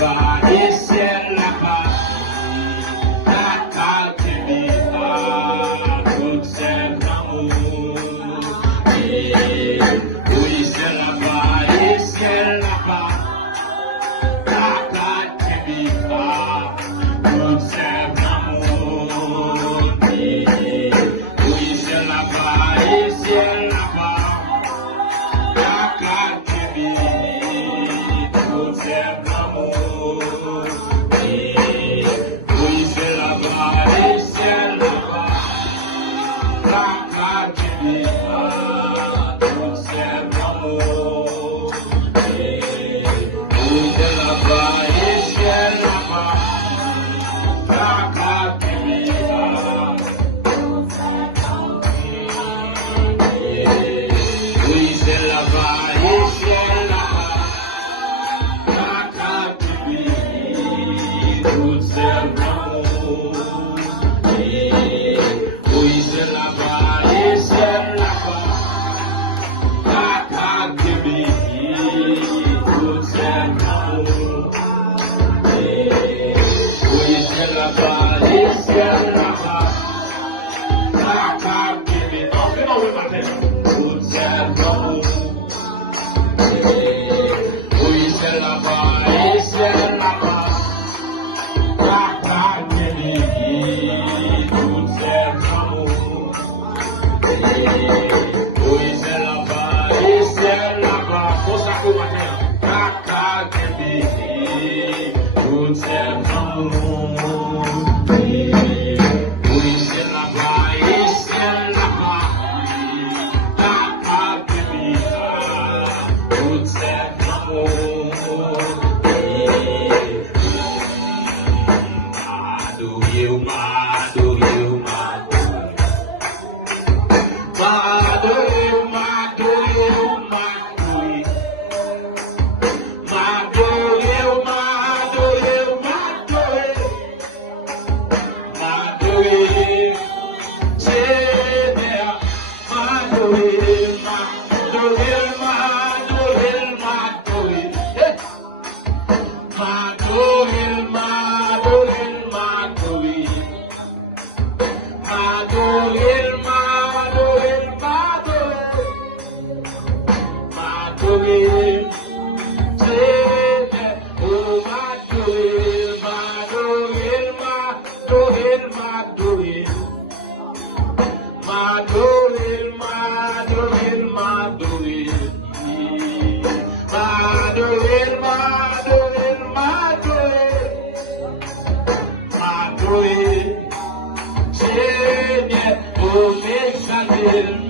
là-bas, des ciels là-bas, la catégorie, tout c'est l'amour. Oui, c'est là-bas, des ciels là-bas, la catégorie, tout c'est l'amour. Oui, c'est là-bas, des ciels là-bas, la catégorie, tout c'est l'amour. Oui, c'est là-bas, des ciels là-bas, la catégorie, tout c'est l'amour. Oui, c'est là-bas, des ciels là-bas, la catégorie. Oui, c'est là-bas, des ciels là-bas, la catégorie, tout c'est l'amour. Oui, c'est là-bas, des ciels là-bas, la catégorie, tout c'est l'amour. Oui, c'est là-bas, des ciels là-bas, la catégorie, tout c'est l'amour. Oui, c'est là-bas, des ciels là-bas, la catégorie, tout c'est l'amour. Oui, c'est là-bas, des ciels là-bas, pour ça que matin, la catégorie, tout c'est l'amour. Oui, c'est là-bas, des ciels là-bas, la catégorie, tout c'est l'amour. Madoye, madoye, madoye, madoye, madoye, madoye, madoye, madoye, Seigneur, madoye, madoye, madoye, madoye, madoye, madoye, madoye. Madoil, Madoil, Madoil, Seigneur, oh Madoil, Madoil, Madoil, Madoil, Madoil, Madoil, Madoil, Madoil, Madoil, Madoil, Madoil. Seigneur, oh, m'exalter.